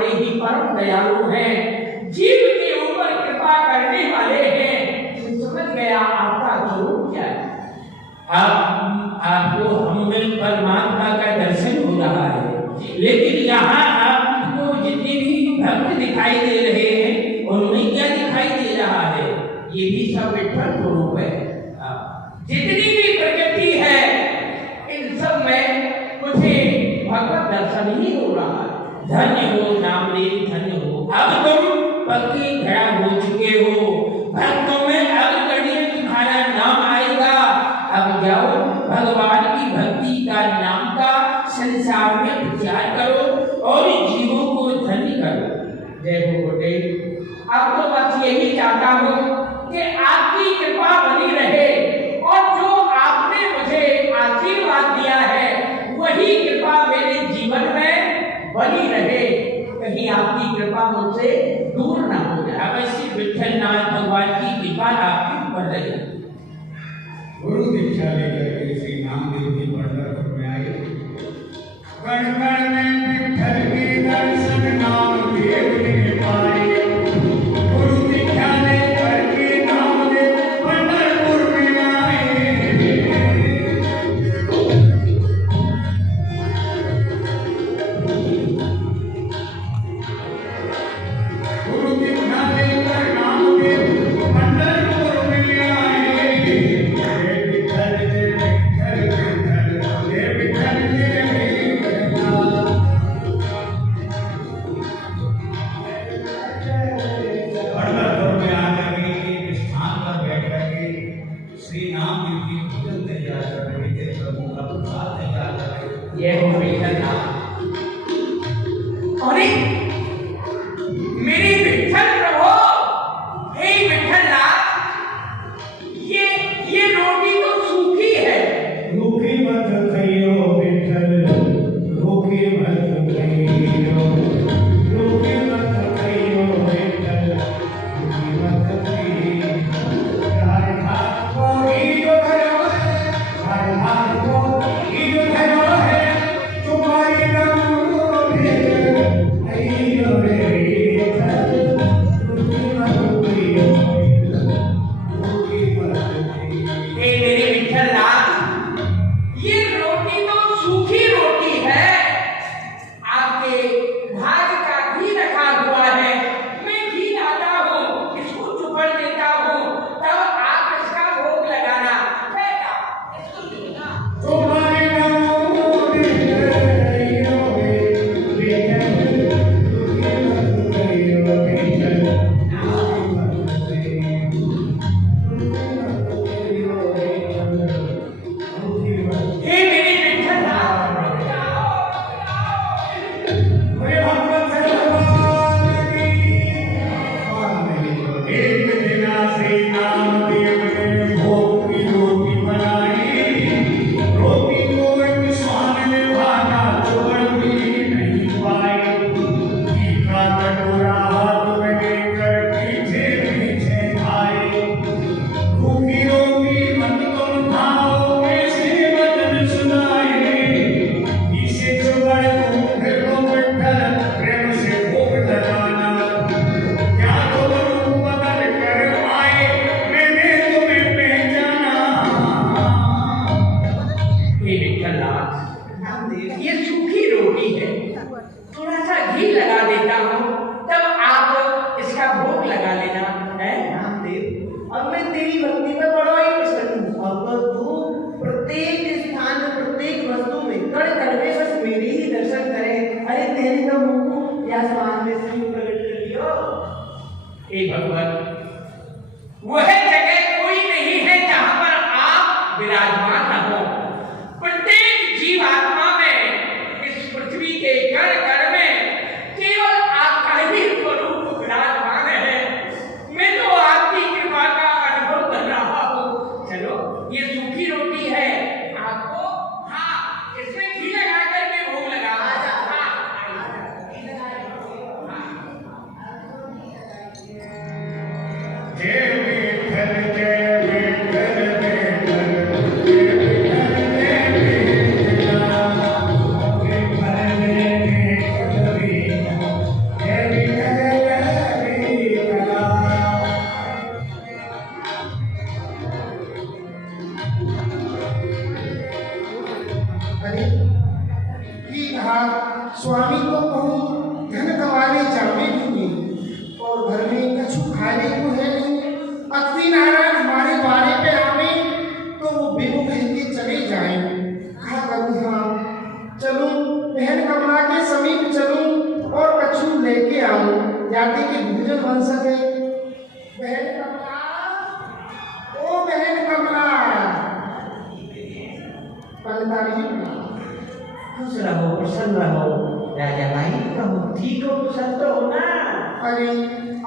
बड़े ही परम दयालु हैं, जीव के ऊपर कृपा करने वाले हैं। समझ गया आपका स्वरूप क्या है। आपको हमें परमात्मा का दर्शन हो रहा है, लेकिन यहाँ आपको जितने भी भक्त दिखाई दे रहे हैं उनमें क्या दिखाई दे रहा है? ये भी सब विठल स्वरूप है। जितनी भी प्रकृति है इन सब में मुझे भगवत दर्शन ही हो रहा है। धन्य हो नामदेव, धन्य हो। अब तुम पक्की घड़ा हो चुके हो, भक्तों में अब कड़िए तुम्हारा नाम आएगा। अब जाओ भगवान की भक्ति का नाम का संसार में प्रचार करो और जीवों को धन्य करो। जय हो गुरुदेव। अब तो बस यही चाहता हूँ कि आपकी कृपा बनी रहे और जो आपने मुझे आशीर्वाद दिया है वही कृपा मेरे जीवन में बनी रहे, कहीं आपकी कृपा मुझसे दूर ना हो जाए। अवश्य विठलनाथ भगवान की कृपा आपके ऊपर रहे। गुरु दीक्षा लेकर के श्री नामदेव जी पंढरपुर में आए। कण कण में विठल के दर्शन नामदेव ने पाए। गुरु दीक्षा लेकर के नामदेव पंढरपुर में आए। गुरु दीक्षा लेकर नामदेव पंढरपुर में आए। श्री नाम की भजन तैयार कर रहे थे, प्रभु का प्रसाद तैयार कर रहे थे। ये हो विठलनाथ। अरे मेरे विठल प्रभु, हे विठलनाथ, ये रोटी तो सूखी है। रूखी मत खइयो विठल, रूखी मत खइयो, रूखी मत खइयो विठल, रूखी मत खइयो। हर हाथ को ही जो धरो है, हर हाथ को ही जो धरो है, तुम्हारी नाम विठल, खइयो विठल, रूखी मत खइयो विठल, रूखी मत खइयो। हे मेरे विठलनाथ, ये रोटी तो सूखी रोटी है। आपके भाग का घी रखा हुआ है, मैं घी लाता हूँ, इसको चुपड़ देता हूँ, तब आप इसका भोग लगाना। बेटा इसको देना। तुम्हारे नाम विठल खइयो विठल, रूखी मत खइयो विठल, रूखी मत खइयो, रूखी मत खइयो। हे मेरे विठलनाथ, मेरे भगवत भगवान की एक दिन श्री नामदेव ने भोग की रोटी बनाई। रोटी को एक स्वामी ने भागा, छोड़ भी नहीं पाई। घी का कटोरा हाथ में लेकर पीछे पीछे आए। रूखी रोटी मत तुम खाओ, ऐसे वचन सुनाए। इसे चुपड़ तुम फिर लो विठल, प्रेम से भोग लगाना। क्या तुम रूप बदल कर आए, मैंने तुम्हें पहचाना। हे विठलनाथ, ये सूखी रोटी है, थोड़ा सा घी लगा देता हूँ, तब आप इसका भोग लगा लेना है। नामदेव, अब मैं तेरी भक्ति में बड़ा ही प्रसन्न हूँ। अब तो तू प्रत्येक स्थान में, प्रत्येक वस्तु में, कण कण में बस मेरे ही दर्शन करे। अरे तेरे तो मुंह या आसमान में से प्रकट कर दियो। हे भगवान, वह जगह कोई नहीं है जहां पर आप विराजमान न हो। प्रत्येक जीवात्मा में, इस पृथ्वी के कण कण में केवल आपका ही स्वरूप विराजमान है। मैं तो आपकी कृपा का अनुभव कर रहा हूँ। चलो, ये सूखी रोटी है, आपको हाँ इसमें घी लगा करके भोग लगा। जय विठल स्वामी तो कहूँ धन कमाने जावे भी नहीं और घर में कछु खाने को है नहीं। अति नारायण हमारे बारे पे आवे तो वो बेबू कह के चले जाए। कहा करूँ हाँ चलूँ बहन कमला के समीप चलूँ और कछु लेके आऊँ जाते कि भोजन बन सके। बहन कमला, ओ बहन कमला, पंडितारी जी खुश रहो, प्रसन्न रहो। राजा भाई कहो ठीक हो, कुशल तो हो ना? अरे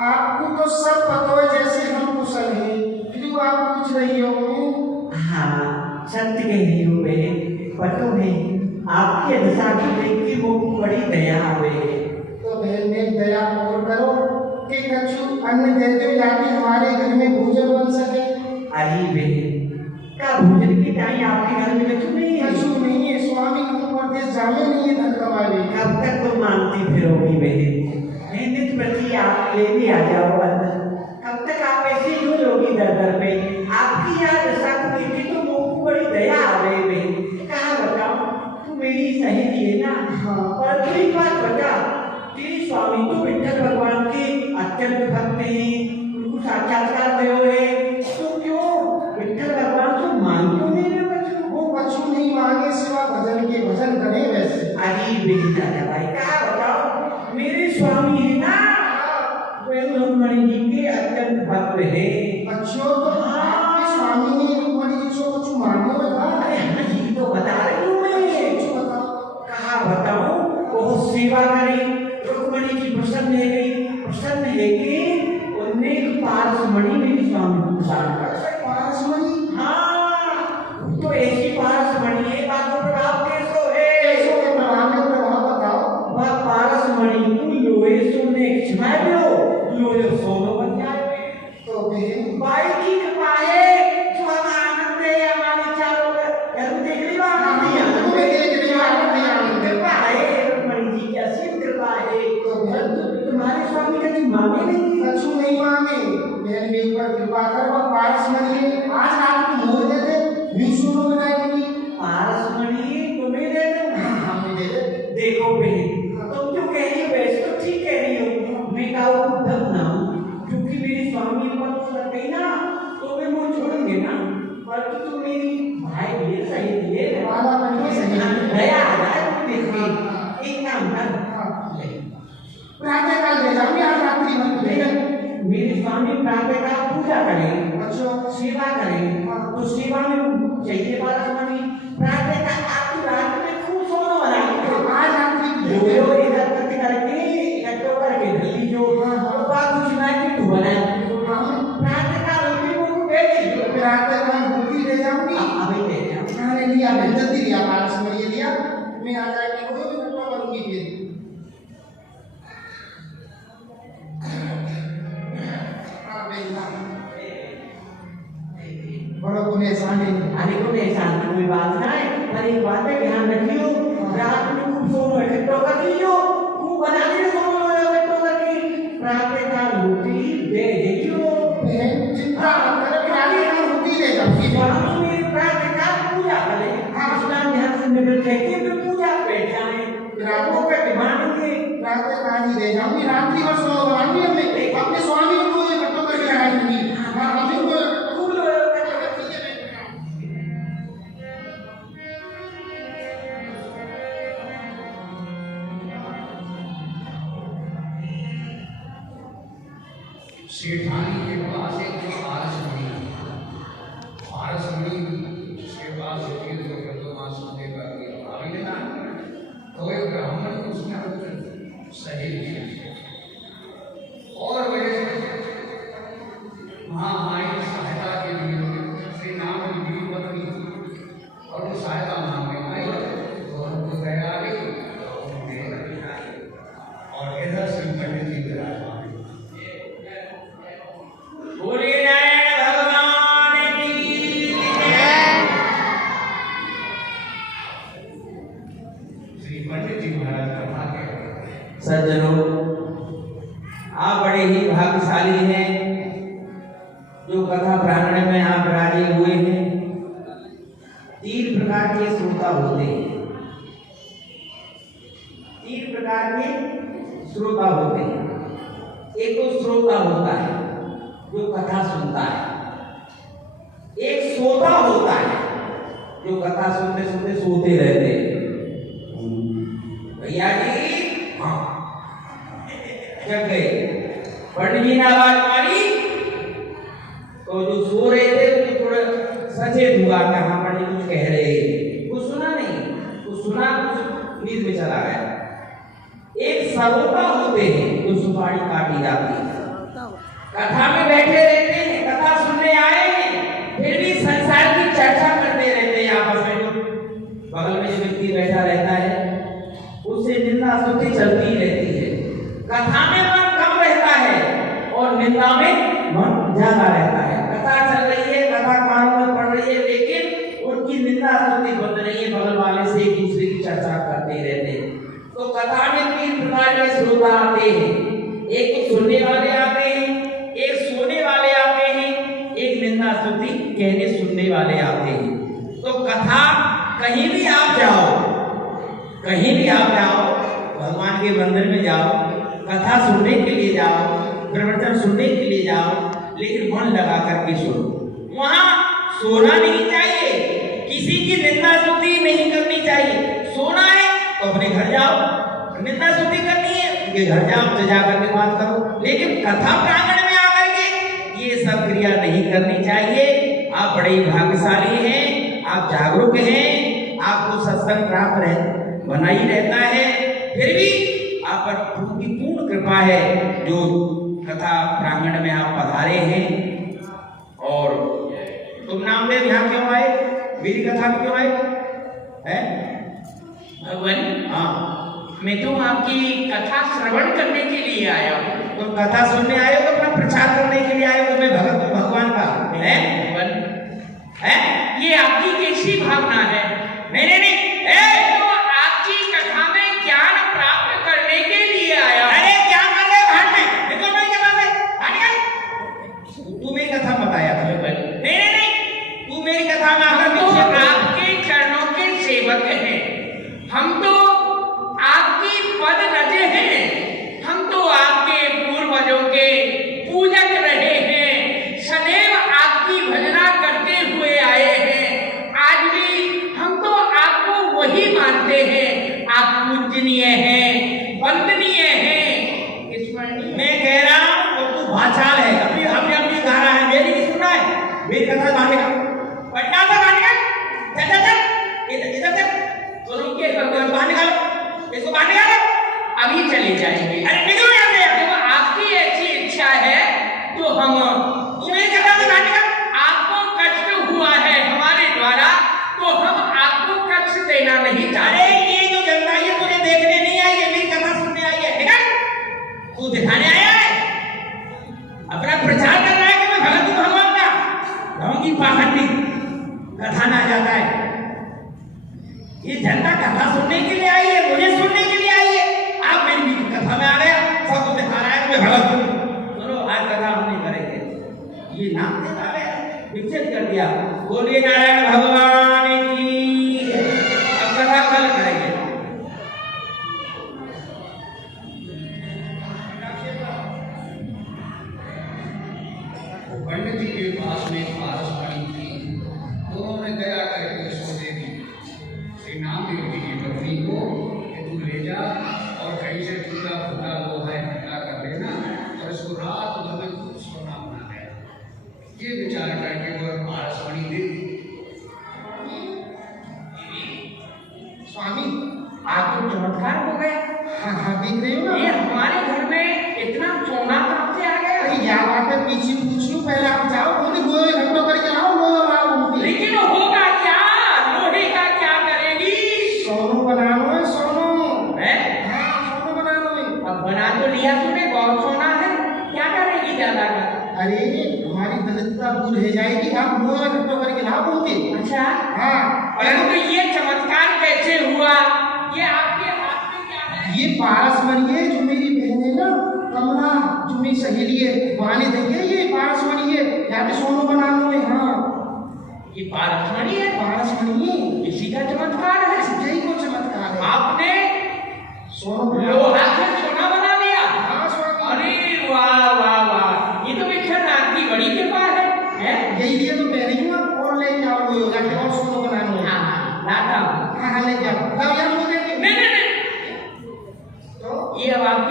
आपको तो सब पता है जैसे हम कुशल हैं, क्यों आप पूछ रही हो? हाँ सत्य कह रही हो बहन, पतो है आपकी दशा को देख के वो बड़ी दया आवे। तो बहन ने दया और करो कि कछु अन्न देते हो जाके हमारे घर में भोजन बन सके। अरे बहन का भोजन के टाइम आपके घर में कछु नहीं है? कछु नहीं है, स्वामी को परदेश जाने नहीं है धन कमाने। कब तक तो मानती फिरोगी बहन? नित्य प्रति आप ले भी आ जाओ अंदर। कब तक आप ऐसे क्यों लोगी दर दर पे? आपकी यहाँ दशा को देख के तो मुझको बड़ी दया आ गई बहन। कहाँ बताओ, तू मेरी सहेली है ना? हाँ। और तू एक बात बता, तेरे स्वामी तो विठ्ठल भगवान के अत्यंत भक्त हैं, उनको साक्षात्कार दे हुए, तो क्यों विठ्ठल भगवान को मान क्यों नहीं रहे बच्चों? वो कछु नहीं मांगे सिवा भजन के, भजन करे वैसे। अरे बेटी राजा भाई कहाँ बताओ, मेरे स्वामी है ना वे रुक्मणी जी के अत्यंत भक्त है। अच्छो तो आपके स्वामी ने रुक्मणी जी को कुछ मांगो बता। अरे हाँ जी तो बता रही हूँ मैं। कुछ बताओ। कहाँ बताऊँ, बहुत सेवा करी, रुक्मणी जी प्रसन्न है गई, प्रसन्न है कि उनने एक पारसमणि मेरे स्वामी को प्रदान कर दी। पारसमणि? हाँ तो ऐसी पारसमणि है, बात को प्रभाव कैसो है? कैसो के प्रभाव में प्रभाव बताओ। वह पारसमणि को लोहे सोने छिपा दो, लोहे सोनो बन जाए। तो बहन भाई की कृपा है जो हम आनंद है हमारे चारों घर देख रही हो, आनंद ही आनंद है। देख रही हो, आनंद ही आनंद है। कृपा है रुक्मणी जी की असीम कृपा है। तो बहन तुम्हारे स्वामी का जी मांगे नहीं? कछु नहीं मांगे, बहन मेरे ऊपर कृपा कर। वह पारसमणि है, आज रात को मोर दे दे, यूं सोनो बनाएगी। पारसमणि तुम्हें दे दूं? हमें दे दे। देखो बहन तुम जो कह रही हो वैसे तो ठीक कह रही हो, मैं काऊ उद्धव ना हूँ, क्योंकि मेरे स्वामी पर लग गई ना तो वे मुझे छोड़ेंगे ना, पर तुम मेरी भाई भी सही दिए वाला बनिए सही। दया आ जाए तुम देखिए। एक काम कर, प्रातः काल दे जाऊंगी, आज रात्रि भर लेकिन मेरे स्वामी प्रातः काल पूजा करें, अच्छा सेवा करें, तो सेवा में चाहिए पारसमणि। प्रातः काल आपकी रात में खूब सोना बनाएंगे, आज रात्रि जो इधर तक करके इकट्ठो करके जल्दी जो बात कुछ ना कि तू बनाए प्रातः काल होती वो को दे दे। प्रातः काल होती ले जाऊंगी। अभी दे दे मैंने लिया, मैं जल्दी लिया, पारसमणि लिया, मैं आ जाएगी वो भी इकट्ठा करूंगी फिर। बड़ा गुने साने। अरे को नहीं शांति कोई बात ना है, पर एक बात है ध्यान रखियो, रात में खूब सोनो इकट्ठो कर लियो, खूब बना लियो सोनो इकट्ठो करके, प्रातः काल होती दे देखियो। बहन चिंता मत करो, प्रातः काल होती ले जाऊंगी। स्वामी मेरी प्रातः काल पूजा करें, स्नान ध्यान से निकल जाएंगे तो पूजा बैठ जाए, रातों का मानेंगे। प्रातः काल ही ले जाऊंगी, रात्रि भर सो बनाऊंगी। हमें अपने स्वामी को ये इकट्ठो करके आएंगी। हमें को खूब सेठानी के पास एक पारसमणि उसके पास होती है जो प्रदोमास होने का भावी लेना, तो एक ब्राह्मण को उसने सहेली और वजह से महामाई सहायता के लिए श्री नाम की पत्नी और वो सहायता मांगने आई तो उनको दया आ गई और इधर से पंडित जी विराजमान। सज्जनों आप बड़े ही भाग्यशाली हैं जो कथा प्रांगण में आप राजी हुए हैं। 3 प्रकार के श्रोता होते हैं, तीन प्रकार के श्रोता होते हैं। एक तो श्रोता होता है जो कथा सुनता है, एक श्रोता होता है जो कथा सुनते सुनते सोते रहते हैं। भैया जी हाँ जग गए, पंडित जी ने आवाज मारी तो जो सो रहे थे उनको थोड़ा सचेत हुआ कि हाँ पंडित कुछ कह रहे हैं, कुछ सुना नहीं, कुछ सुना कुछ नींद में चला गया। एक श्रोता होते हैं जो सुपारी काटी जाती है, कथा में बैठे रहते हैं, कथा सुनने आए हैं, फिर भी संसार की चर्चा करते रहते हैं आपस में। बगल में जो व्यक्ति बैठा रहता है उससे निंदा स्तुति चलती रहती है। कथा में मन कम रहता है और निंदा में मन ज्यादा रहता है। कथा चल रही है, कथा कानों में पड़ रही है, लेकिन उनकी निंदा स्तुति बंद नहीं है, बगल वाले से एक दूसरे की चर्चा करते रहते हैं। तो कथा में तीन प्रकार के श्रोता आते हैं, एक तो सुनने वाले आते हैं, एक सोने वाले आते हैं, एक निंदा स्तुति कहने सुनने वाले आते हैं। तो कथा कहीं भी आप जाओ, कहीं भी आप जाओ, भगवान के मंदिर में जाओ, कथा सुनने के लिए जाओ, प्रवचन सुनने के लिए जाओ, लेकिन मन लगा करके सुनो। वहां सोना नहीं चाहिए, किसी की निंदा स्तुति नहीं करनी चाहिए। सोना है तो अपने घर जाओ, निंदा स्तुति करनी है उनके घर जाओ, तो जाकर के बात करो, लेकिन कथा प्रांगण में आकर के ये सब क्रिया नहीं करनी चाहिए। आप बड़े भाग्यशाली हैं, आप जागरूक हैं, आपको सत्संग प्राप्त बना ही रहता है, फिर भी आप पर उनकी पूर्ण कृपा है जो कथा प्रांगण में आप पधारे हैं। और तुम नामदेव यहाँ क्यों आए, मेरी कथा में क्यों आए हैं? भगवान हाँ, मैं तो आपकी कथा श्रवण करने के लिए आया हूँ। तुम कथा सुनने आए हो तो अपना प्रचार करने के लिए आए हो? मैं भगत भगवान का है ये आपकी कैसी भावना है? नहीं नहीं नहीं, तो आपकी कथा में ज्ञान प्राप्त करने के लिए आया। अरे क्या कर रहे हो? भाग में निकल, मैं क्या बात है, भाग निकल। तू मेरी कथा बताया था? नहीं नहीं नहीं, तू मेरी कथा में आकर तो आपके चरणों के सेवक हैं, हम तो आपकी पद रजे हैं, हम तो आपके पूर्वजों के पूजक रहे हैं, सदैव आपकी भजना करते हुए आए हैं। आज भी हम तो आपको वही मानते हैं, आप पूजनीय हैं, वंदनीय हैं। मैं कह रहा हूँ तो तू भाचाल है, अभी हमने अपनी गा रहा है, मेरी नहीं सुन रहा है। मेरी कथा बांधे का पटना से बांधे का, चल चल चल इधर चल, तो रुकिए, बाहर निकालो इसको, बाहर निकालो। अभी चले जाएंगे। अरे निकलो यहाँ से। जब आपकी ऐसी इच्छा है तो हम मेरी कथा से बाहर निकल। आपको कष्ट हुआ है हमारे द्वारा, तो हम आपको कष्ट देना नहीं चाहते। अरे ये जो जनता ये तुझे देखने नहीं आई है, मेरी कथा सुनने आई है। निकल, तू दिखाने आया है, अपना प्रचार कर रहा है कि मैं भगत हूँ भगवान का। गाँव की पाखंडी कथा ना जाता है। ये जनता कथा सुनने के लिए आई है, मुझे सुनने के लिए आई है। आप मेरी कथा में आ गया, सबको दिखा रहा है कि मैं भगत हूँ। चलो आज कथा हम नहीं करेंगे। ये नाम देता है, विकसित कर दिया। बोलिए नारायण भगवान की। अब कथा कल करेंगे। पंडित जी के पास में पारस पड़ी थी, दोनों ने दया करके उसको दे दी। श्री नामदेव जी की पत्नी को कि तू ले जा और कहीं से टूटा फूटा लोहा इकट्ठा कर लेना और इसको रात भर में खूब सोना बना देना। ये विचार करके वो पारस पड़ी दे दी। स्वामी, आपको चमत्कार हो गया। हाँ हाँ, देख रहे हो ना? ये हमारे घर में इतना सोना कहाँ से आ गया? अरे क्या बात है, पीछे पूछ लूं, पहले आप जाओ, बोले लोहे घंटो करके लाओ, लोहे लाओ उनकी। लेकिन होगा क्या? लोहे का क्या करेगी? सोनू बनानो है, सोनू है? हाँ, सोनू बनानो है। अब बना तो लिया तूने, बहुत सोना है, क्या करेगी ज्यादा का? अरे हमारी दलितता दूर हो जाएगी, आप लोहे घंटो करके लाओ बोलते। अच्छा, हाँ, परंतु ये चमत्कार कैसे हुआ? ये आपके हाथ में क्या है? ये पारस मणि है जो मेरी बहन है ना कमला, जो मेरी सहेली है, वहां देखिए ये पारस मणि है, यहाँ पे सोनू बनानो है। हाँ, ये पारसमणि है, पारस मणि है, इसी का चमत्कार है। यही को चमत्कार है। आपने सोनू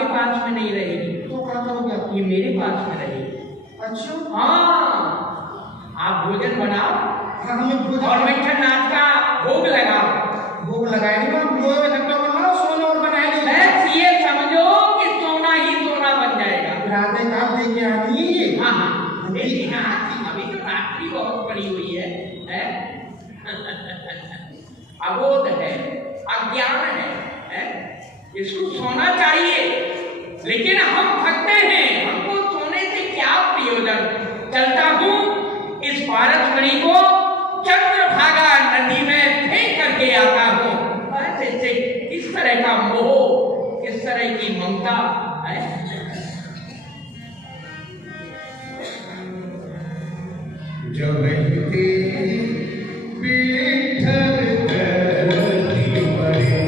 आपके पास में नहीं रहेगी, तो कहाँ करोगे आप? ये मेरे पास में रहेगी। अच्छा हाँ, आप भोजन बनाओ हाँ, हमें भोजन और मिठा नाथ का भोग लगाओ। भोग लगाएंगे आप लोहे में धक्का बनाओ सोना और बनाएंगे बस ये समझो कि सोना ही सोना बन जाएगा। रातें काम देके आती है ये हाँ हाँ, लेकिन अभी तो रात्रि बहुत पड़ी हुई है? अबोध है, अज्ञान है? इसको सोना चाहिए, लेकिन हम थकते हैं, हमको सोने से क्या प्रयोजन? चलता हूँ इस पारसमणि को चंद्रभागा नदी में फेंक करके आता हूँ। बस इससे इस तरह का मोह, इस तरह की ममता है। जब हिते विठ्ठल धरती परे,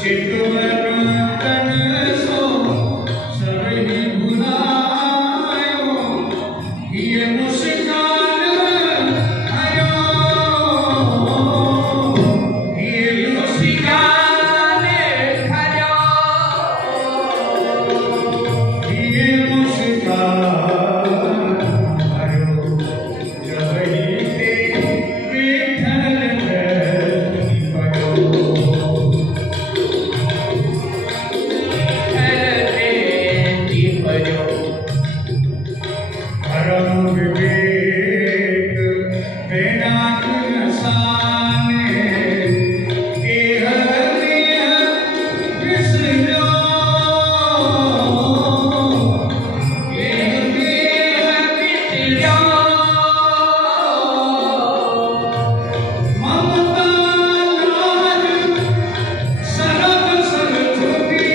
चितवन तन सो सबहि भुलायो, ये मुस्कान आयो, ये मुस्कान खरो, ये मुस्कान आयो, जब हिते विठ्ठल धरती परो। परम विवेक वेदांत नसाने, एह देह विसरो, एह देह विसरो, ममता लाज सरग सब छुपी,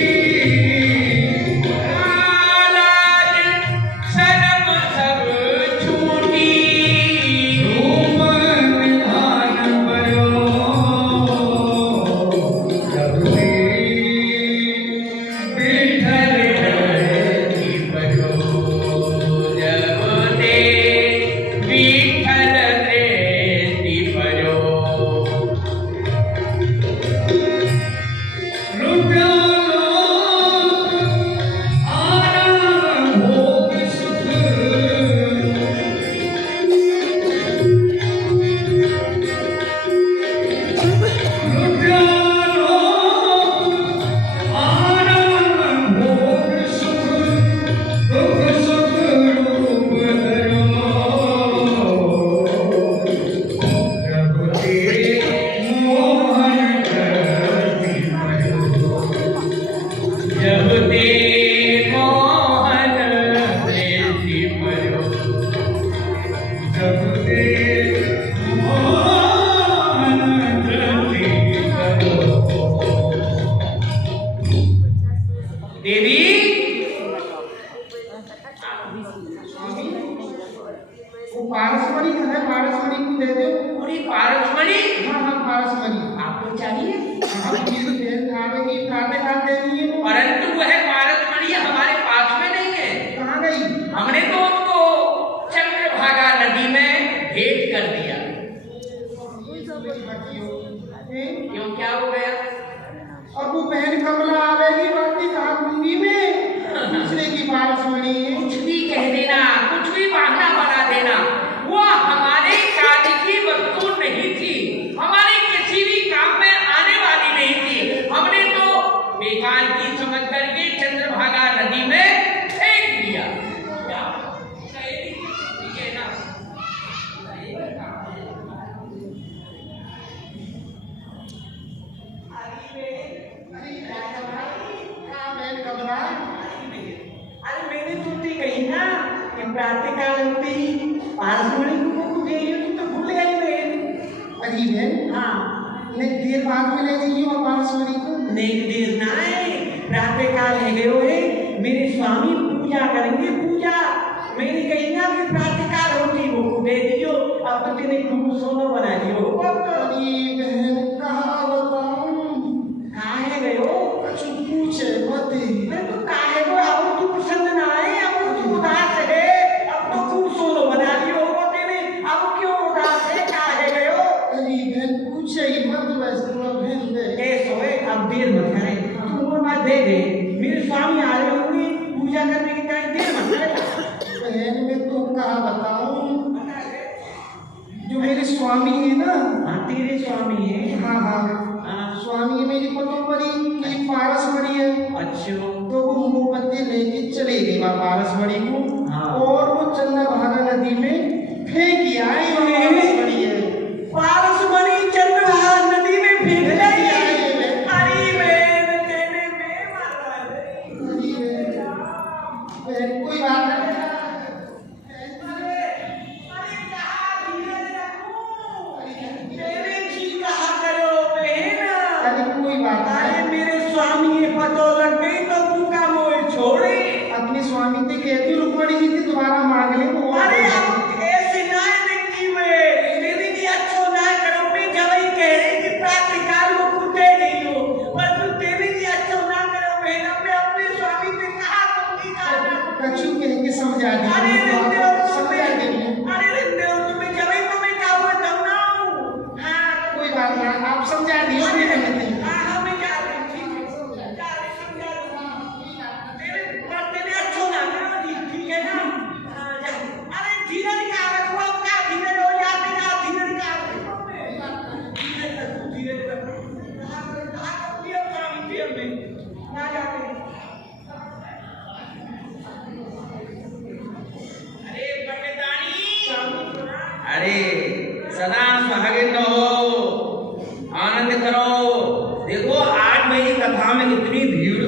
शर्म सब छूटी, रूप निधान बरो, जब ते विठ्ठल धरती परो। जब ते विठ्ठल धरती परो। जब ते मोहन धरती परो। देवी वो पारसमणि है, पारसमणि को दे दो। पूरी पारसमणि हाँ हाँ पारसमणि आपको चाहिए, हम ये बहन खाने की खाते खाते नहीं है वो। परंतु वह पारसमणि हमारे पास में नहीं है। कहाँ गई? हमने तो उसको चंद्रभागा नदी में भेंट कर दिया। क्यों, क्या हो गया? और वो बहन कमला आवेगी बाकी काकुंगी में दूसरे की पारसमणि है। कुछ भी कह देना, कुछ भी बहाना बना देना, वो हमारे कार्य की वस्तु नहीं थी, हमारे किसी भी काम में आने वाली नहीं थी। हमने तो बेकार की समझ करके चंद्रभागा नदी में फेंक दिया। क्या? ठीक है ना? हाँ बहन कमला, अरे मैंने तुमसे कही ना कि प्रातःकाल होते ही पारसमणि को गई हो, तुम तो भूल गई बहन। अरे बहन हाँ, नहीं देर बाद में ले जाइए और पारसमणि को। नहीं देर ना है, प्रातःकाल है गए हुए मेरे स्वामी पूजा करेंगे, पूजा। मैंने कही ना कि प्रातःकाल होती वो को दे दियो, अब तो तेने खूब सोना बना दियो। अब तो अरे बहन कहाँ बताऊँ? कहाँ है गए हो? कुछ पूछे मत ही। मैं तो काहे को अब तू पसंद ना आए, अब तू उदास है, अब तो खूब सोना बना दियो वो तेने, अब क्यों उदास है? काहे स्वामी है ना। हाँ तेरे स्वामी है। हाँ हाँ स्वामी है मेरी पतोपरी की पारसमणि है। अच्छा तो वो मोमबत्ती लेके चले गई वहाँ पारसमणि को। हाँ। और वो चंद्रभागा नदी में फेंक आई पारसमणि है। पारसमणि चंद्रभागा नदी में फेंक दी। अरे बहन तेने में मारा है। कोई बात नहीं। अरे मेरे स्वामी ये पतो लग गई तो तू का मोह छोड़े। अपने स्वामी से कहती रुक्मणी जी से दोबारा मांग ले वो। अरे अब ऐसे ना देखी में तेरी भी अच्छो ना करो मैं जब ही कह रही कि प्रातःकाल वो कुत्ते नहीं हो पर तू तेरी भी अच्छो ना करो बहना मैं अपने स्वामी से कहा तुमकी करना कछु कह के समझा दी। अरे रिंदे और समझा दी। अरे रिंदे और तुम्हें जब ही तुम्हें कहा हुआ तब ना हूँ। हाँ कोई बात नहीं आप समझा दियो। हाँ मैं जा रही ठीक है जा रही समझा तेरे पर तेरे अच्छो ना करो ठीक है ना। हाँ जा अरे धीरे निकाल रखो अब क्या धीरे हो जाते ना धीरे निकाल धीरे तक धीरे तक कहाँ अपनी अब स्वामी जी में ना जाते। अरे पंडितानी अरे सदा सुहागिन रहो, आनंद करो। देखो आज मेरी कथा में इतनी भीड़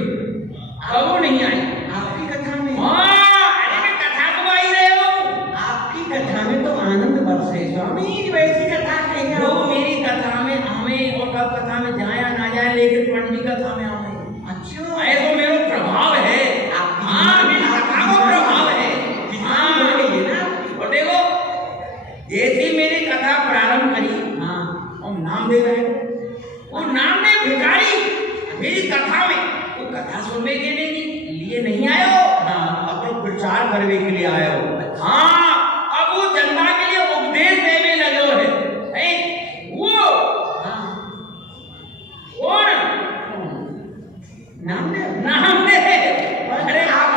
कबो नहीं आई। आपकी कथा में अरे मैं कथा कब आई रहे हो? आपकी कथा में तो आनंद बरसे स्वामी वैसी कथा कहेंगे जो मेरी कथा में हमें और कब कथा में जाया ना जाए लेकिन पंडित कथा में हमें अच्छा ये तो मेरा प्रभाव है। हाँ मेरी कथा को प्रभाव है। हाँ और देखो जैसी मेरी कथा प्रारंभ करी और नामदेव है वो नामदेव भिखारी मेरी कथा में वो कथा सुनने के लिए नहीं आए हो। अपना प्रचार करने के लिए आए हो। हाँ अब वो जनता के लिए उपदेश देने लगे हो है वो कौन नामदेव। अरे आप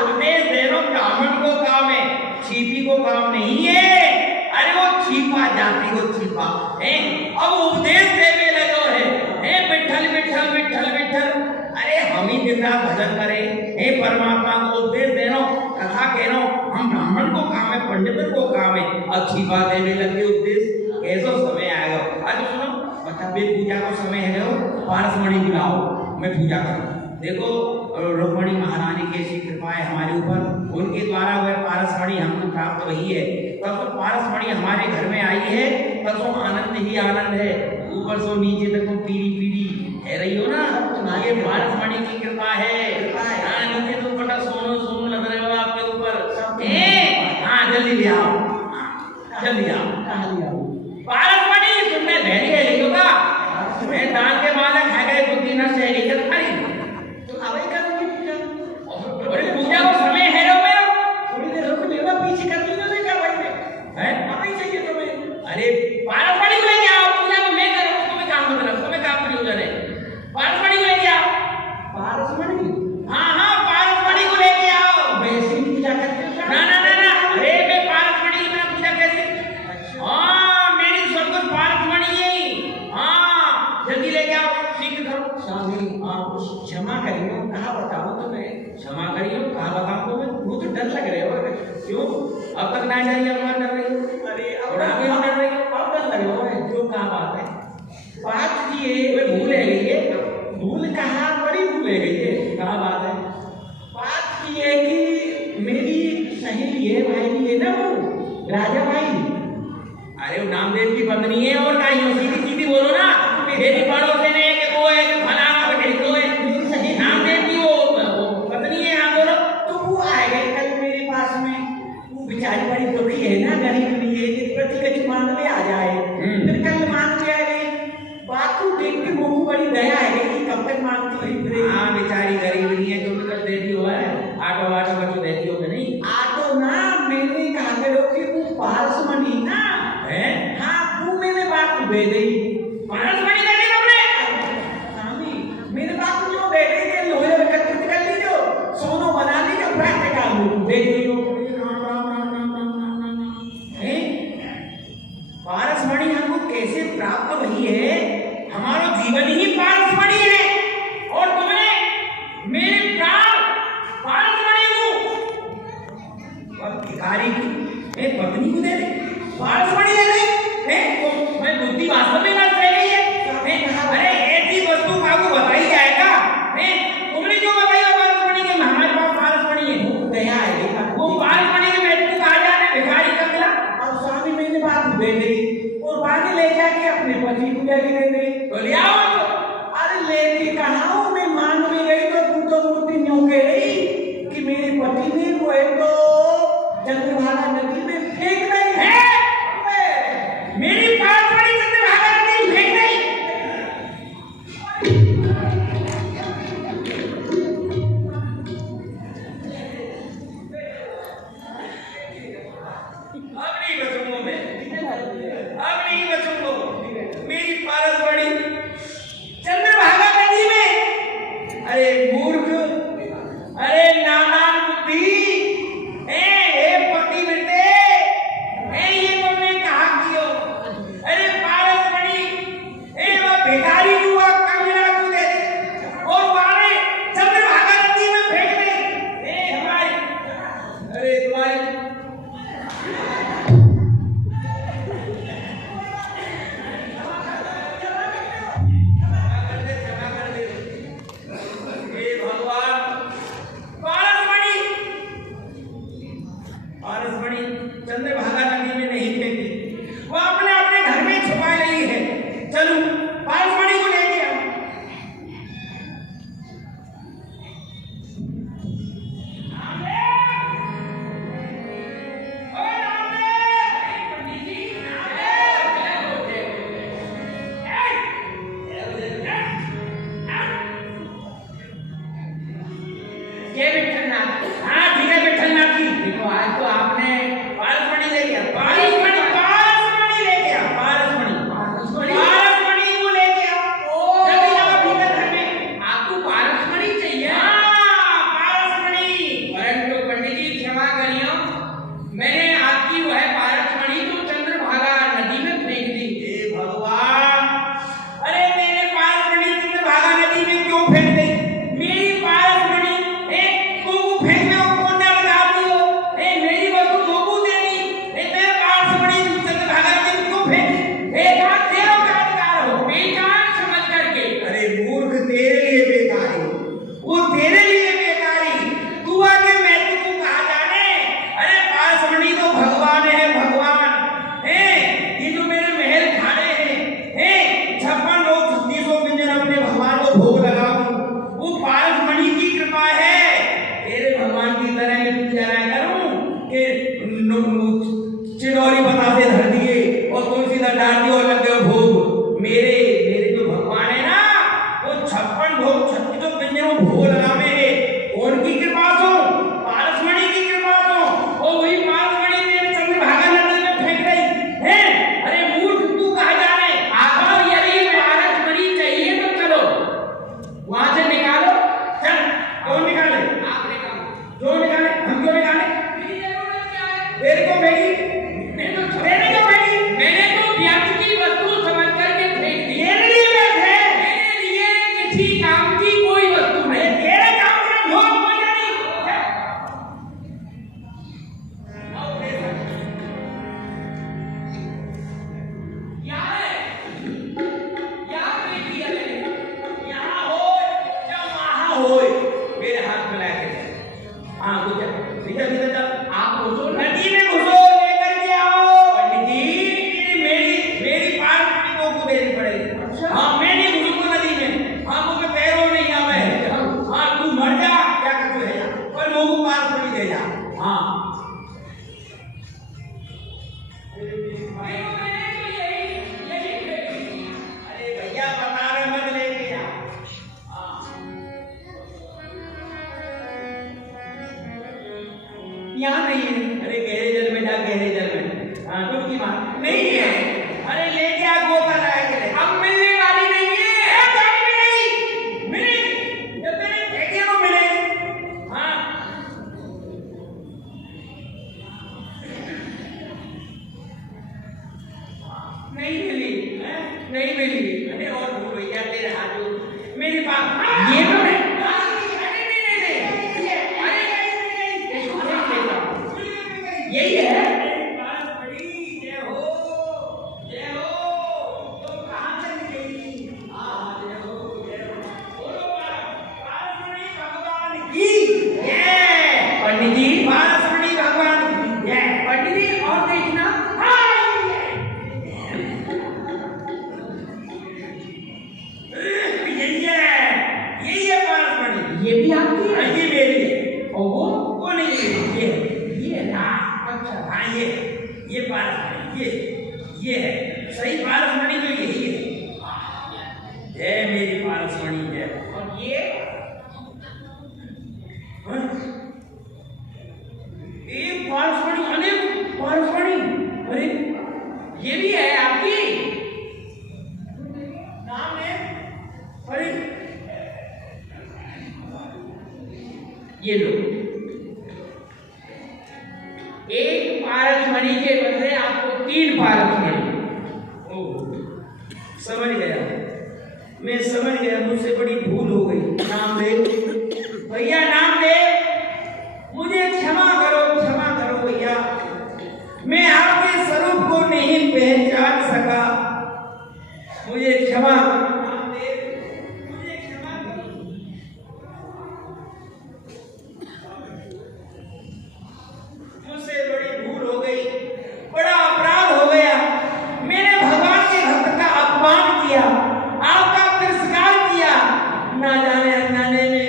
उपदेश दे रहे हो ब्राह्मण को काम है छिपी को काम नहीं है। अरे वो छिपा जाति को छिपा है अब उपदेश देने लगे है विठल विठल विठल विठल। अरे हम ही दिन रात भजन करें हे परमात्मा को उपदेश दे रहा हूं कथा कह रहा हूं। हम ब्राह्मण को काम है पंडित को काम है अब छिपा देने लगे उपदेश। ऐसा समय आएगा। आज सुनो बता बेद पूजा का समय है पारसमणि बुलाओ मैं पूजा करूं। देखो रुक्मणी महारानी की ऐसी कृपा है हमारे ऊपर उनके द्वारा वह पारसमणि हमको प्राप्त वही है। तब तो पारसमणि हमारे घर में आई है तब तो आनंद ही आनंद है। ऊपर से नीचे तक तो पीढ़ी पीढ़ी है रही हो ना ये पारसमणि की कृपा है। नीचे तो ऊपर सोनू सोनू लग रहे हो आपके ऊपर। हाँ जल्दी ले आओ जल्दी आओ। पारसमणि तुमने धैर्य है लिखो का मैं दान के मालक है गए बुद्धि नष्ट है गई चल खड़ी तो अवे करोगे पूजा अरे पूजा का समय है रो मेरा थोड़ी देर रुक लेना पीछे कर लीजिए नहीं क्या भाई में है अवे चाहिए तुम्हें। अरे पारसमणि को लेके आओ पूजा तो मैं करूं तुम्हें काम मतलब तुम्हें काम प्रयोजन है। पारसमणि को लेके आओ। पारसमणि हाँ पारसमणि को लेके आओ। वैसे पूजा करते हो ना अरे मैं पारसमणि की बिना पूजा कैसे। हाँ मेरी सदगुरु पारसमणि है। हाँ जल्दी लेके आओ शीघ्र करो। स्वामी क्षमा करिए कहाँ बताऊँ तुम्हें। क्षमा करिए कहाँ बताऊं तुम्हें वो तो डर लग रहे हो क्यों अब तक ना डरी अब डर रही हो। अरे और आगे भी डर रही हो अब डर लग रहा है क्यों कहाँ बात है। बात ये भूल है गई है भूल कहाँ बड़ी भूल है गई है। कहाँ बात है। बात की है कि मेरी सहेली है भाई है ना वो राजा भाई। अरे वो नामदेव की पत्नी है और कहीं सीधी सीधी बोलो ना मेरी पड़ोस ने कि वो है कि फलाना बटेलो है नामदेव की वो पत्नी है। आप बोलो तो वो आएगा कल मेरे पास में वो बेचारी बड़ी दुखी है ना गरीब नहीं है कि प्रति कुछ मांगने आ जाए फिर कल मांगने आ गई बात को देख के मुंह बड़ी दया है कि कब तक मांगती रही। हाँ बेचारी गरीब नहीं है तुम तो देती हो है आटो वाटो बच्चों देती हो नहीं। आटो ना मैंने कहा करो कि वो पारसमणि ना है। हाँ वो मैंने बात को दे दी पारसमणि दे दी तुमने। स्वामी मेरे बात को जो दे दी कि लोहे एकत्रित कर लीजिए सोनो बना लीजिए प्रातःकाल में दे दी पारसमणि प्राप्त वही है, हमारा जीवन ही पारसमणि है। और तुमने मेरे प्राण पारसमणि को भिखारी की पत्नी को दे दे, पारसमणि दे दे। तो मैं बुद्धि वास्तव में नष्ट रह गई है। अरे ऐसी वस्तु का को बताई जाएगा। तुमने क्यों बताई पारसमणि के? हमारे पास पारसमणि है, दया है। वो पारसमणि के बेटे को कहा जाने भिखारी कर दिया। और स्वामी मैंने बात दे दी और बाकी ले जाके अपने पति को दे दी। तो ले आओ। अरे लेके कहा मैं मांग में गई तो तू तो मूर्ति न्यों के रही कि मेरे पति ने वो है तो चंद्रभागा नदी में फेंक नहीं है। मेरी पारसमणि चंद्रभागा नदी में फेंक नहीं। अब नहीं बचूंगा मैं, अब नहीं बचूंगा। मेरी पारसमणि चंद्रभागा नदी में। अरे मूर्ख, अरे नादान बुद्धि, ए पति बेटे, ये तुमने कहा कियो? अरे पारसमणि, वो भिखारी हुआ कंगना को दे दे और वाले चंद्रभागा नदी में फेंक दे। हमारी, अरे तुम्हारी पारसमणि चंद्रभागा नदी में नहीं फेंकी, वो अपने अपने घर में छुपा गई है। चलो पारसमणि को लेके आओ। ये विठलनाथ, हाँ ठीक है विठलनाथ जी। देखो आज तो आपने पारसमणि लेके आओ, पारसमणि लेके आओ, पारसमणि को लेके आओ। जल्दी जाओ भीतर घर में। आपको पारसमणि चाहिए? हाँ पारसमणि। परंतु पंडित जी क्षमा करियो, मैंने आपकी वह पारसमणि तो चंद्रभागा नदी में फेंक दी। हे भगवान, अरे मेरे पारसमणि चंद्रभागा नदी में क्यों फेंक दी? मेरी पारसमणि को फेंक में कौन ने लगा दियो? मेरी वस्तु मोकू देनी, तेरे पारसमणि चंद्रभागा नदी में क्यों फेंक? बात तेरा का अधिकार हो, बेकार समझ करके। अरे मूर्ख, तेरे लिए बेकारी, वो तेरे लिए बेकारी। तू आके मैं तुझको कहा जाने? अरे पारसमणि तो भगवान है, भगवान है। ये जो मेरे महल खाने हैं, 56 लोग 36 व्यंजन अपने भगवान को भोग लगाऊं, वो पारसमणि की कृपा है। तेरे भगवान की तरह मैं पूजा ना करूं कि चिरौरी बतासे धर दिए और तुलसीदास डाल दिए और लग गए भोग। मेरे जो भगवान है ना, वो 56 भोग 36 व्यंजनों भोग लगावे हैं। उनकी कृपा से, पारसमणि की कृपा से, और वही पारसमणि तेरे चंद्रभागा नदी में फेंक रही है। अरे मूर्ख, तू कहा जाने? आपको यदि पारसमणि चाहिए तो चलो वहां से निकालो। चल, कौन निकाले? आप निकालो। जो निकाले, हम क्यों निकाले? मेरी जरूरत क्या है? तेरे को मेरी, मैं तो तेरे को मेरी, मैंने तो व्यर्थ की वस्तु समझ करके फेंक दी। तेरे लिए बैठ है। मेरे लिए किसी काम की कोई वस्तु अरे नहीं। तेरे काम का भोग कोई नहीं। क्या है? क्या फेंक दिया मैंने? यहाँ हो या वहाँ हो, मेरे हाथ में लाके हाँ गुजर भीतर भीतर चल। आप घुसो ना। नदी में घुसो, लेकर के आओ। पंडित जी, मेरी पारसमणि को देनी पड़ेगी। हाँ मैं नहीं घुसूंगा नदी में। हाँ मुझे पैरों नहीं आवे है। हाँ तू मर जा, क्या कर तू है जा, पर लोगों को पारसमणि दे जा। हाँ मैंने तो यही फेंक दी। अरे भैया बता रहे मत लेके जा। हाँ यहाँ नहीं है। अरे गहरे जल में जा, गहरे जल में। हाँ डुबकी मार। नहीं है। अरे ले जा, गोता लाए के ले। अब मिलने वाली नहीं है। कभी मिलेगी, मिलेगी जब तेरे फेंके को मिलेगी। हाँ नहीं मिली। हैं? नहीं मिली। अरे और भूल भैया तेरे हाथ जो मेरे पास ये तो नहीं। अरे नहीं अरे इसको नहीं लेता। यही है। जय हो तुम कहाँ चली गई? जय हो बोलो पारसमणि भगवान की जय। पंडित जी पारसमणि भगवान की जय। पंडित जी और देखना यही है पारसमणि। ये भी आपकी है? ये मेरी है। और वो नहीं ये ना। अच्छा हाँ ये पारसमणि ये है सही। पारसमणि तो यही है। जय मेरी पारसमणि जय। और ये पारसमणि अनेक पारसमणि। अरे ये भी है आपकी? नाम है? अरे ये लो। एक पारसमणि के बदले आपको 3 पारसमणि। समझ गया मैं समझ गया। मुझसे बड़ी भूल हो गई। नामदेव भैया नामदेव मुझे क्षमा करो भैया। मैं आपके स्वरूप को नहीं पहचान सका। मुझे क्षमा करो नामदेव। मुझे क्षमा करो। मुझसे बड़ी भूल हो गई। बड़ा अपराध हो गया। मैंने भगवान के भक्त का अपमान किया। आपका तिरस्कार किया। ना जाने अनजाने में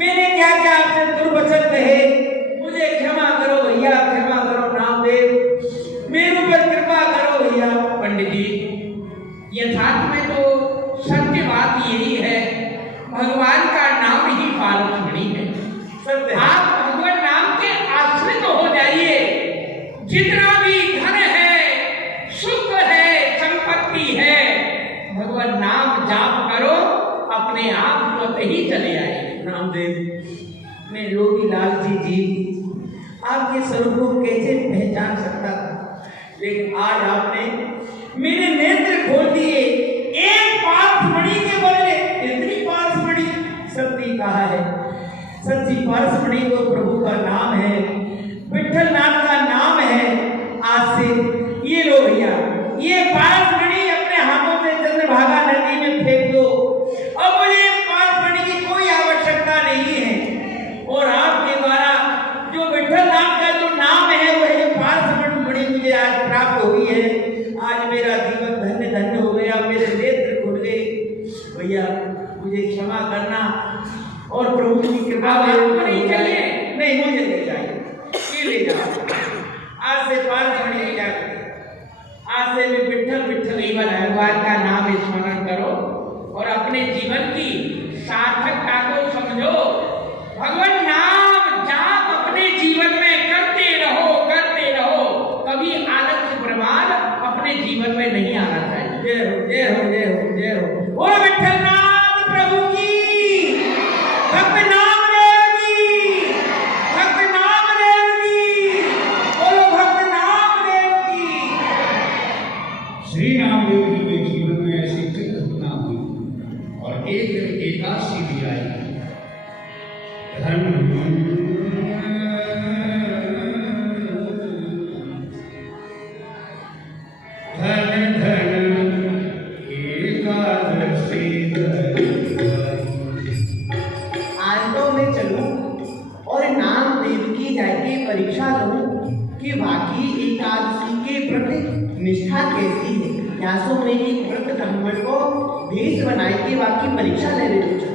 मैंने क्या क्या आपसे दुर्वचन कहे। मुझे क्षमा करो भैया। क्षमा करो नामदेव। मेरे ऊपर कृपा करो भैया। पंडित जी यथार्थ में तो सत्य बात यही है। भगवान का नाम ही पारसमणि है। सत्य है। आप भगवान नाम के आश्रित हो जाइए। जितना भी धन है सुख है संपत्ति है भगवान नाम जाप करो अपने आप स्वतः ही चले आए। नामदेव मैं योगी लाल जी आपके स्वरूप को कैसे पहचान सकता था। लेकिन आज आपने मेरे नेत्र खोल दिए। एक पारसमणि के बदले इतनी पारसमणि। सत्य कहा है। सच्ची पारसमणि तो प्रभु का नाम है। विठल नाथ का नाम है। आज से ये लो भैया ये पारसमणि अपने हाथों से चंद्रभागा नदी में फेंक दो। अब मुझे पारसमणि की कोई आवश्यकता नहीं है। और आपके द्वारा जो विठल नाम का जो नाम है वह जो पारसमणि मुझे आज प्राप्त हुई है। आज मेरा जीवन धन्य धन्य हो गया। मेरे नेत्र खुल गए। भैया मुझे क्षमा करना और प्रभु की कृपा आपको नहीं चाहिए? नहीं मुझे नहीं चाहिए। ये ले जाओ। आज से पारसमणि ले जाकर आज से मैं विठल केवल भगवान का नाम स्मरण करो और अपने जीवन की सार्थकता को समझो। भगवान नाम जाप अपने जीवन में करते रहो कभी आलस्य प्रमाद अपने जीवन में नहीं आना चाहिए। जय हो जय हो जय हो जय हो। ओ विठलनाथ प्रभु की भक्त नामदेव की बोलो भक्त नामदेव की। श्री नामदेव जी के जीवन में ऐसी कई घटना हुई और एक दिन एकादशी भी आई। धन एकादशी। आज तो मैं चलूं और नामदेव की जाके परीक्षा लूं कि बाकी एकादशी के प्रति निष्ठा कैसी है। या सो मैं एक व्रत ब्राह्मण को भेष बनाई के बाकी परीक्षा ले रही हूँ।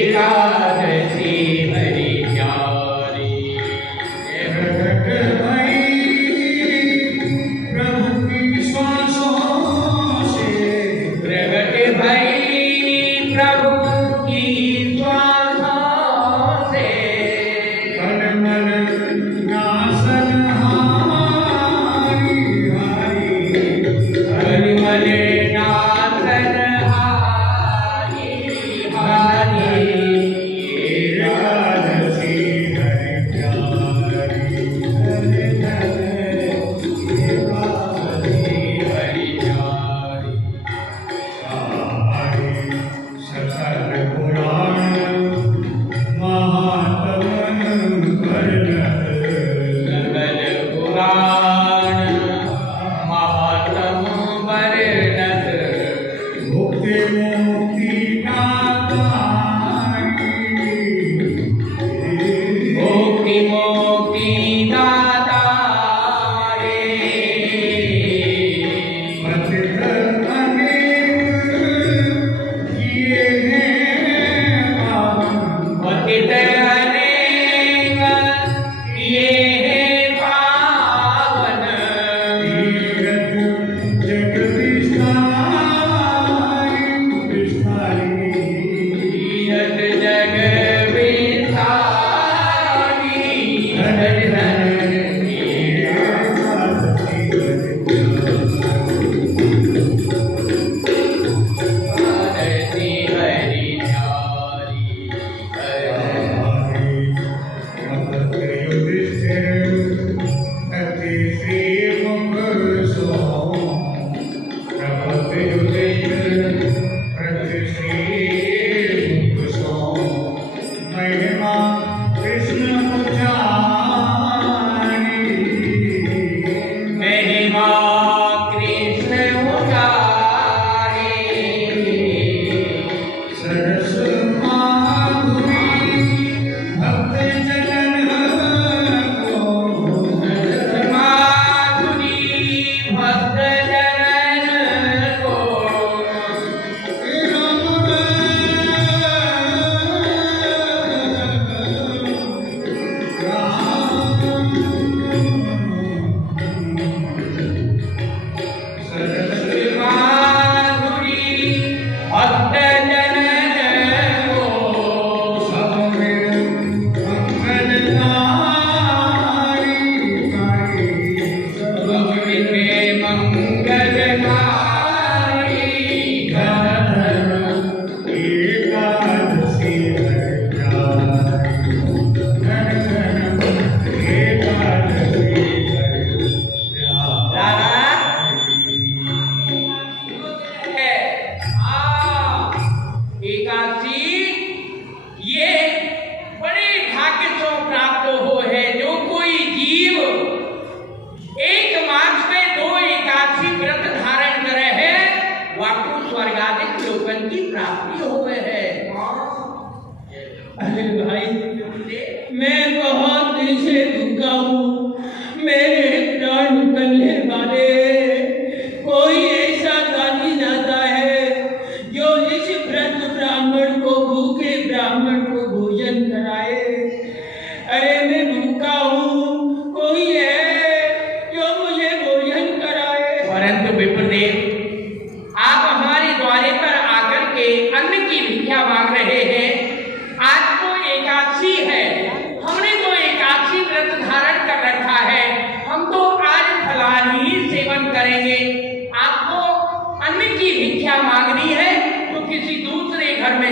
एकादशी हरि प्यारी। प्रभु की विश्वासों से प्रगट भई प्रभु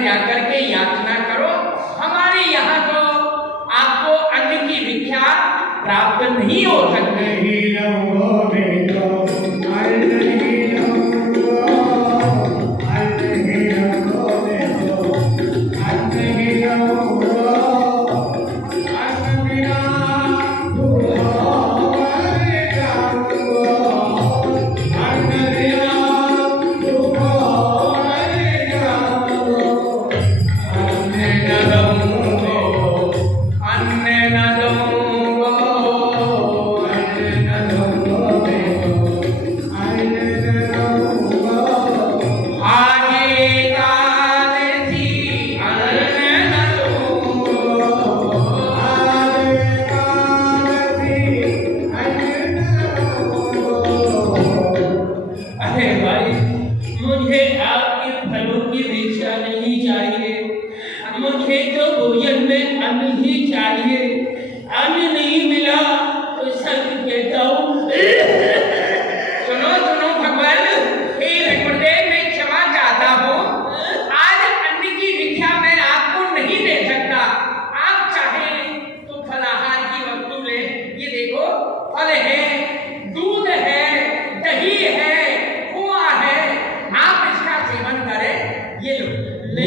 जाकर के याचना करो। हमारे यहाँ तो आपको अन्न की भिक्षा प्राप्त नहीं हो सकती। नहीं रहोगे तो नहीं रहोगे मुझे तो भोजन में अन्न ही चाहिए। अन्न नहीं मिला तो सच कहता हूँ। सुनो सुनो भगवान, हे गुरुदेव, मैं क्षमा चाहता हूँ। आज अन्न की भिक्षा मैं आपको नहीं दे सकता। आप चाहें तो फलाहार की वस्तु ले। ये देखो, फल है, दूध है, दही है, खोआ है, आप इसका सेवन करें। ये लो ले।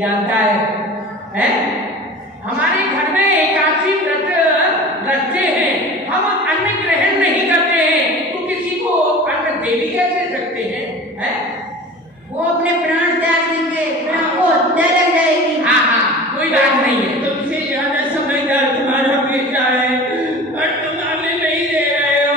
जानता है? हमारे घर में एकादशी व्रत रखते हैं, हम अन्न ग्रहण नहीं करते हैं, तो किसी को अन्न दे भी कैसे सकते हैं? वो अपने प्राण त्याग देंगे, प्राण को हत्या लग जाएगी। हाँ हाँ, कोई बात नहीं है। तुमसे ज्यादा समझदार तुम्हारा बेटा है, पर तुम अन्न नहीं दे रहे हो।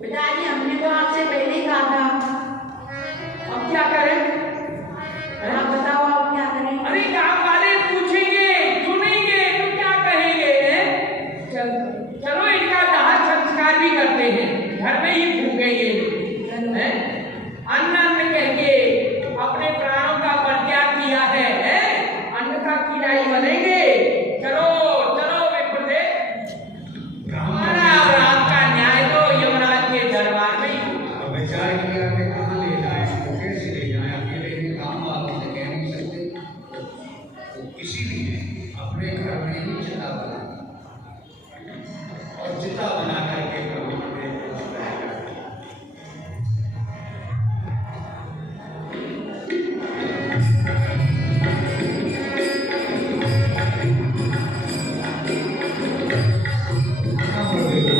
पिताजी, हमने तो आपसे पहले ही कहा था। अब क्या करें? आप बताओ, आप क्या करें? अरे गांव वाले पूछेंगे, सुनेंगे तो क्या कहेंगे? चलो इनका दाह संस्कार भी करते हैं, घर में ही फूकेंगे। अन्न अन्न कह के अपने प्राणों का परित्याग किया है, अन्न का खिलाई बनेंगे। चलो चलो हमारा और आपका न्याय तो यमराज के दरबार में ही। विचार किया कि कहाँ ले जाए, तो कैसे ले जाए, अकेले ही काम वालों से कह नहीं सकते, तो इसीलिए अपने घर में ही चिता बना और चिता बना करके प्रभु के अरे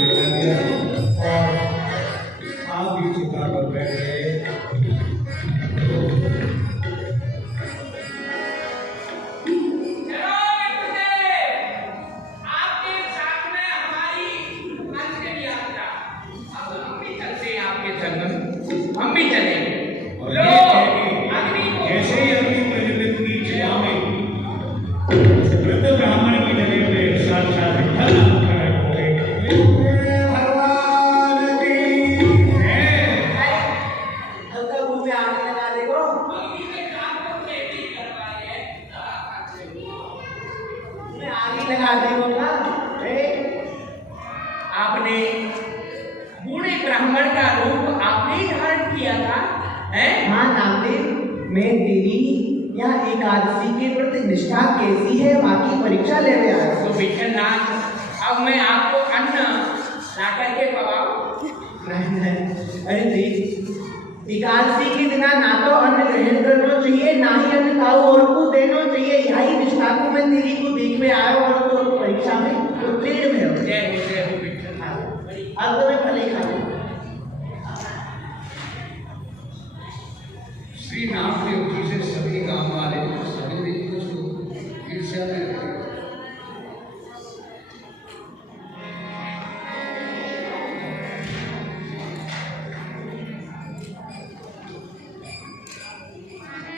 टिक लगा दी होगा। आपने बूढ़े ब्राह्मण का रूप आपने ही धारण किया था, हैं? हाँ नामदेव, मैं तेरी या एकादशी के प्रति निष्ठा कैसी है बाकी परीक्षा लेने आया हूँ। तो विठलनाथ, अब मैं आपको अन्न ला करके खवाऊं? नहीं, अरे देख, एकादशी के दिन ना तो अन्न ग्रहण करना चाहिए, ना ही अन्न खाओ और को देना चाहिए। यही निष्ठा को मैं तेरी को देख में आया हूँ और तो परीक्षा में उत्तीर्ण में हूँ। जय हो विठलनाथ। अब तो मैं भले खा लूँ। श्री नाम के उठी से सभी गांव वाले सभी व्यक्ति को ईर्ष्या में रहते हैं।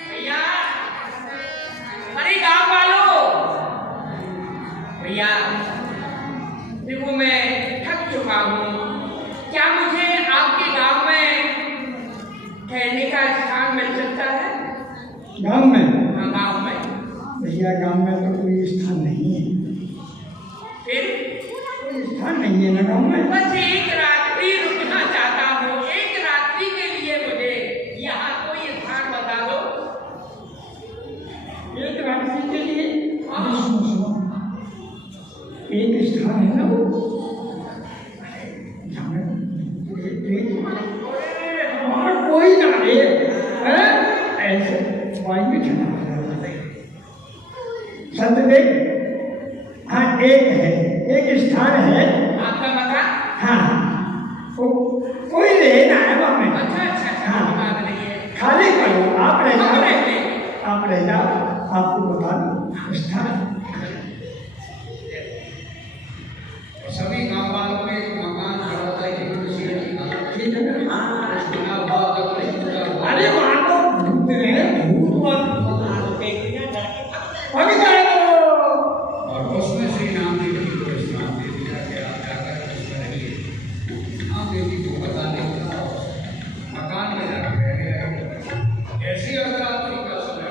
भैया, अरे गांव वालों, भैया देखो मैं थक चुका हूँ, क्या मुझे आपके गांव में ठहरने का स्थान मिल सकता है? गांव में? हाँ गांव में। भैया गांव में तो कोई स्थान नहीं है। फिर कोई स्थान नहीं है ना गांव में। बस एक रात्रि रुकना चाहता हूँ, एक रात्रि के लिए मुझे यहाँ कोई स्थान बता दो। एक रात्रि के लिए हाँ। सुनो, एक स्थान है ना वो, और कोई ना रे, ऐसे वाई में चला संत देख। हाँ एक है, एक स्थान है। आपका मकान? हाँ कोई रहना है वहाँ में। अच्छा अच्छा अच्छा, हाँ। बात नहीं है। खाली करो, आप रह हम जाओ, रहते हैं। आप रह जाओ, आपको बता दो स्थान। सभी गांव वालों में एक मकान खड़ा था, एक सीढ़ी था। ठीक है ना? हाँ। बिना भाव तक नहीं पूरा हुआ। अरे वहाँ तो भूत रहे, भूत मत अभी और उसमें श्री नाम देव जी को स्थान दे दिया कि आप जाकर उसमें रहिए। नाम देव जी को बता देगा, मकान में जाकर रहे। ऐसी अवरात्रि का समय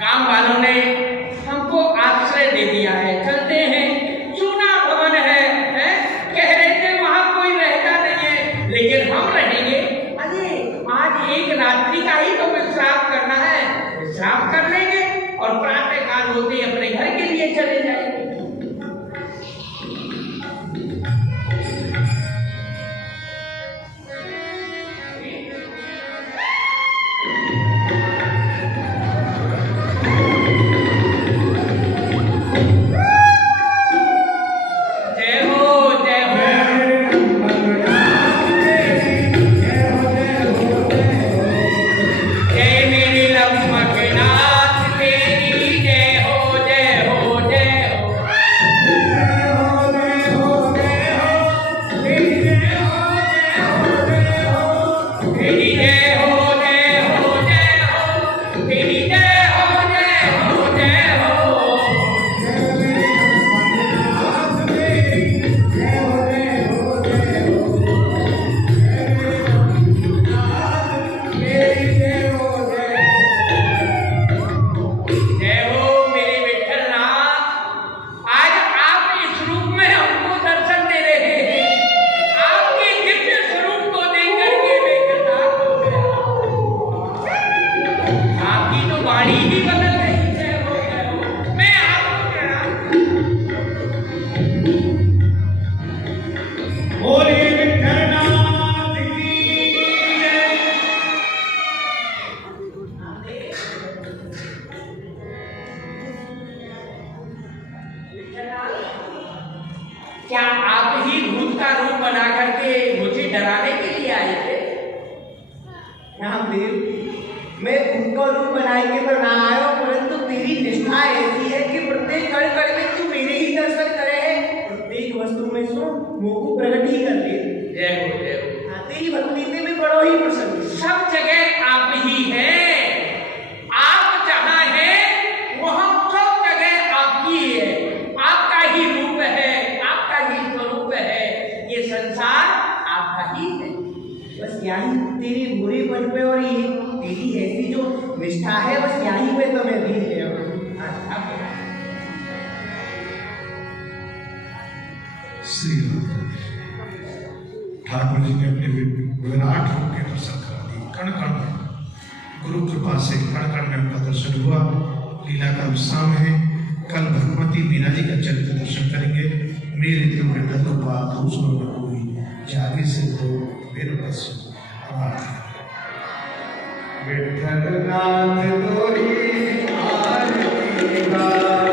गांव वालों ने हमको आश्रय दे दिया है, चलते हैं। चूना भवन है, कह रहे थे वहां कोई रहता नहीं है, लेकिन हम रहेंगे। अरे आज एक रात्रि का ही तो विश्राम करना है, विश्राम कर लेंगे और प्रातः काल होते अपने घर के लिए चले जाएंगे। जय हो जय हो। जय मेरे लंबकनाथ तेरी जय हो जय हो जय हो। तेरी जय हो जय हो जय हो, तेरी जय हो जय हो जय हो। जय हो मेरे विठलनाथ, आज आप इस रूप में हमको दर्शन दे रहे हैं। आपके दिव्य स्वरूप को देख करके मैं कृतार्थ हो गया। आपकी तो वाणी ही बदल गई। जय हो मैं आपको प्रणाम। बोलिए विठलनाथ की जय। क्या आप ही भूत का रूप बना करके मुझे डराने के लिए आए थे? रामदेव, मैं उनका रूप बनाएंगे तो ना आया, परंतु तेरी निष्ठा ऐसी है कि प्रत्येक कण कण में तू मेरे ही दर्शन करे है, प्रत्येक वस्तु में सो मुंह को प्रकट ही कर दे। जय हो जय हो। हाँ, तेरी भक्ति से मैं बड़ा ही प्रसन्न हूँ। सब जगह आप ही हैं, आप जहाँ हैं वहाँ सब जगह आपकी है, आपका ही रूप है, आपका ही स्वरूप है, ये संसार आपका ही है। बस यही तेरे बुरे पद पे और ये तेरी ऐसी जो निष्ठा है बस यहीं पे तो मैं भी है श्री ठाकुर जी ने अपने विराट रूप के दर्शन करा दिए। कण कण में गुरु कृपा से कण कण में उनका दर्शन हुआ। लीला का उत्साह है। कल भगवती मीना जी का चरित्र दर्शन करेंगे। मेरे तो मृदा तो बात दूसरों न कोई जागे से तो मेरे बस विठ्ठल नाथ तोरी आरती गाए।